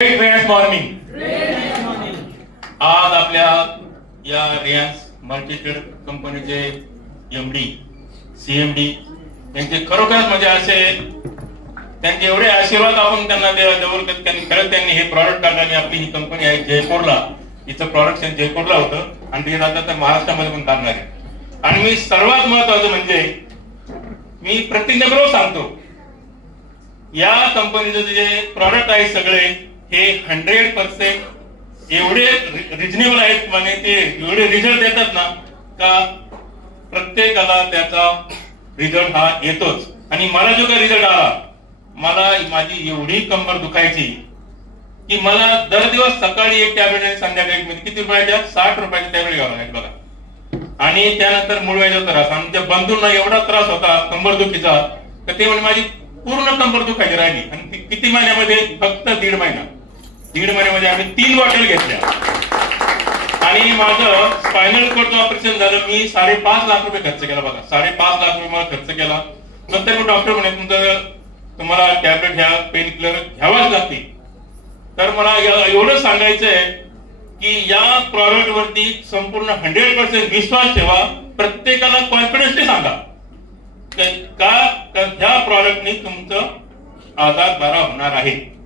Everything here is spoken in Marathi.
रिलायन्स मॉर्निंग आज आपल्या या रियास मार्केटेड कंपनीचे एमडी सीएमडी त्यांचे खरोखरच म्हणजे असे त्यांचे एवढे आशीर्वाद आपण त्यांना देऊ त्यांनी खरंच त्यांनी हे प्रॉडक्ट काढलं आपली ही कंपनी आहे जयपूरला. हिचं प्रोडक्शन जयपूरला होतं. आणि ते आता तर महाराष्ट्रामध्ये पण काढणार आहे. आणि मी सर्वात महत्वाचं म्हणजे मी प्रतिज्ञाबरोबर सांगतो या कंपनीचे जे प्रॉडक्ट आहेत सगळे हे हंड्रेड पर्सेंट एवढे रिजनेबल आहेत म्हणजे ते. एवढे रिझल्ट देतात ना का प्रत्येकाला त्याचा रिझल्ट हा येतोच. आणि मला जो काही रिझल्ट आला मला माझी एवढी कंबर दुखायची की मला दर दिवस सकाळी एक टॅबलेट आणि संध्याकाळी एक किती रुपयाच्या? साठ रुपयाचे टॅबलेट घ्यावं लागेल बघा. आणि त्यानंतर मुळव्याचा त्रास. आमच्या बंधूंना एवढा त्रास होता कंबर दुखीचा तर ते म्हणजे माझी पूर्ण कंबर दुखायची राहिली. आणि किती महिन्यामध्ये? फक्त दीड महिना. दीड महिन्यामध्ये आम्ही तीन बॉटल घेतल्या. आणि माझं स्पायनल कोडचं ऑपरेशन झालं मी साडेपाच लाख रुपये खर्च केला बघा. साडेपाच लाख रुपये मला खर्च केला. नंतर मग डॉक्टर म्हणे तुमचं तुम्हाला टॅबलेट घ्या पेन किलर घ्यावाच लागतील. तर मला एवढं सांगायचं आहे की या प्रॉडक्ट वरती संपूर्ण हंड्रेड पर्सेंट विश्वास ठेवा. प्रत्येकाला कॉन्फिडन्सने सांगा. का तर ह्या प्रॉडक्टनी तुमचं आजार बरा होणार आहे.